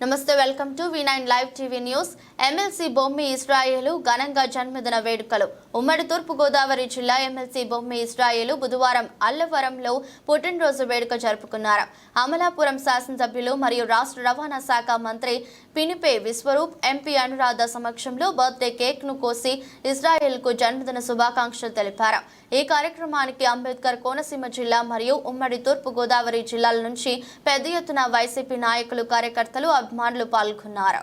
నమస్తే welcome to V nine live TV news. MLC Bommi Israel ఘనంగా జన్మదిన వేడుకలు. ఉమ్మడి తూర్పు గోదావరి జిల్లా ఎమ్మెల్సీ బొమ్మి ఇస్రాయేలు బుధవారం అల్లవరంలో పుట్టినరోజు వేడుక జరుపుకున్నారు. అమలాపురం శాసనసభ్యులు మరియు రాష్ట్ర రవాణా శాఖ మంత్రి పినిపే విశ్వరూప్ ఎంపీ అనురాధ సమక్షంలో బర్త్డే కేక్ను కోసి ఇజ్రాయెల్కు జన్మదిన శుభాకాంక్షలు తెలిపారు. ఈ కార్యక్రమానికి అంబేద్కర్ కోనసీమ జిల్లా మరియు ఉమ్మడి తూర్పు గోదావరి జిల్లాల నుంచి పెద్ద ఎత్తున వైసీపీ నాయకులు కార్యకర్తలు అభిమానులు పాల్గొన్నారు.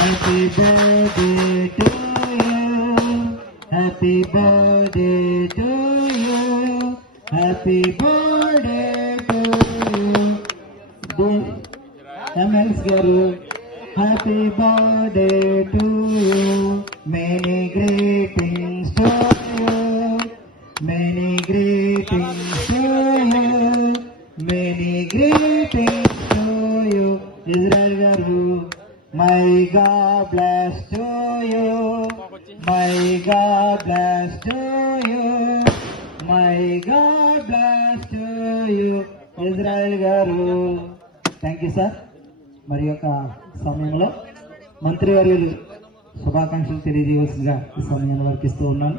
Happy birthday to you. Happy birthday to you. Happy birthday to you. MLS Garu. Happy birthday to you. Many greetings to you. Many greetings to you. Many greetings to you. Israel My God bless to you. My God bless to you. My God bless to you. Israel గారు thank you sir మరి యొక్క సమయంలో మంత్రివర్యులు శుభాకాంక్షలు తెలియజేయవలసిందిగా ఈ సమయంలో వర్తిస్తూ ఉన్నాను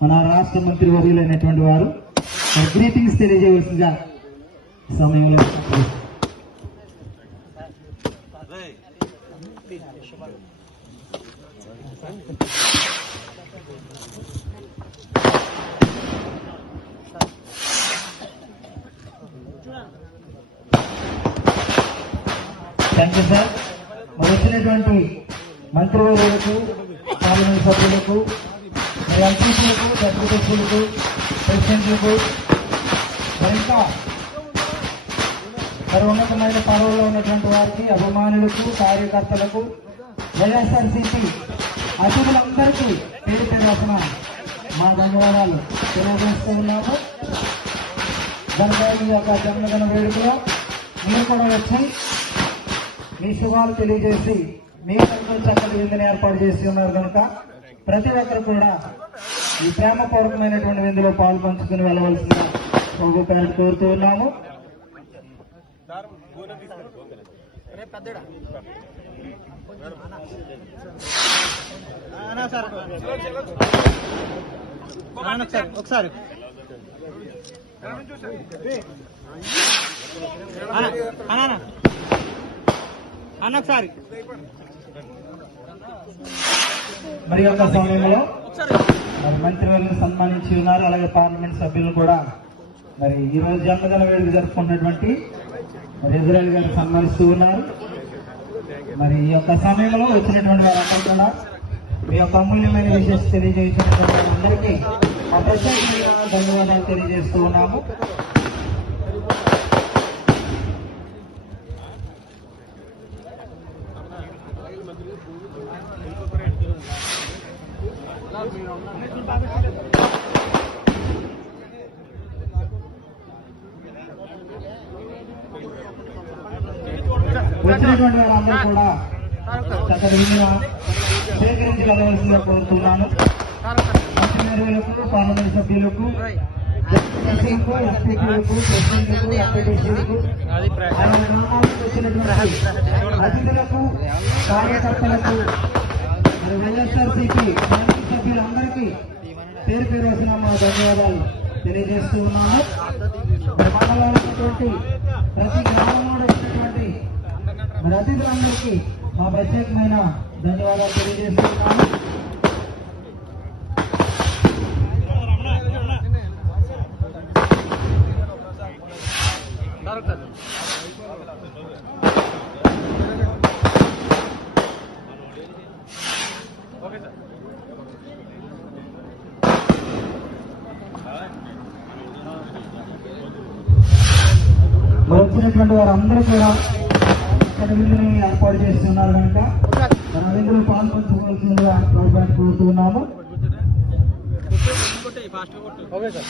మన రాష్ట్ర మంత్రివర్యులు అయినటువంటి వారు గ్రీటింగ్స్ తెలియజేయవలసిందిగా సమయంలో వచ్చినటువంటి మంత్రివర్యులకు పార్లమెంట్ సభ్యులకు మరి ఎంపీసీలకు డెప్యూటీసీలకు ప్రెసిడెంట్లకు మరి ఇంకా మరి ఉన్నతమైన పదవుల్లో ఉన్నటువంటి వారికి అభిమానులకు కార్యకర్తలకు వైఎస్ఆర్సీపీ అతిథులందరికీ పేరు పేరున మా ధన్యవాదాలు తెలియజేస్తూ ఉన్నాము. కనుక యొక్క జన్మదిన వేడుకలో మీరు కూడా వచ్చి మీ శుభాలు తెలియజేసి మీ ఎంతో చక్కటి విందుని ఏర్పాటు చేసి ఉన్నారు కనుక ప్రతి ఒక్కరు కూడా ఈ ప్రేమపూర్వకమైనటువంటి విందులో పాలు పంచుకుని వెళ్ళవలసిన ప్రభు పేరు కోరుతూ ఉన్నాము. ఒకసారి ఒకసారి అన్న ఒకసారి మరి యొక్క సమయంలో మరి సన్మానించి ఉన్నారు అలాగే పార్లమెంట్ సభ్యులు కూడా మరి ఈ రోజు జన్మదిన వేడుక జరుపుకున్నటువంటి మరి గారు సన్మానిస్తూ ఉన్నారు. మరి ఈ యొక్క సమయంలో వచ్చినటువంటి వారందరూ కూడా మీ యొక్క అమూల్యమైన విషయం తెలియజేసినటువంటి అందరికీ మా ప్రత్యేకమైన ధన్యవాదాలు తెలియజేస్తూ ఉన్నాము. వచ్చినటువంటి వారందరూ కూడా చక్కటి విధంగా సేకరించి వెళ్ళవలసిందిగా కోరుతున్నాను మంత్రివర్యులకు పార్లమెంట్ సభ్యులకు జడ్పీటీసీలకు, ప్రెసిడెంట్లకు, ఎంపీటీసీలకు, ఆయన గ్రామాలకు వచ్చినటువంటి అతిథులకు కార్యకర్తలకు మరి వైఎస్ఆర్సీపీ పార్టీ సభ్యులందరికీ పేరు పేరు వచ్చిన మా ధన్యవాదాలు తెలియజేస్తూ ఉన్నాము మండలంలో ప్రతి గ్రామ మరి అతిథులందరికీ మా ప్రత్యేకమైన ధన్యవాదాలు తెలియజేస్తున్నాను. వచ్చినటువంటి వారందరూ కూడా ఇక్కడ విందుని ఏర్పాటు చేస్తున్నారు కనుక మన విందులో పాల్పంచుకోవాల్సిందిగా ప్రభుత్వాన్ని కోరుతున్నాము. Okay sir.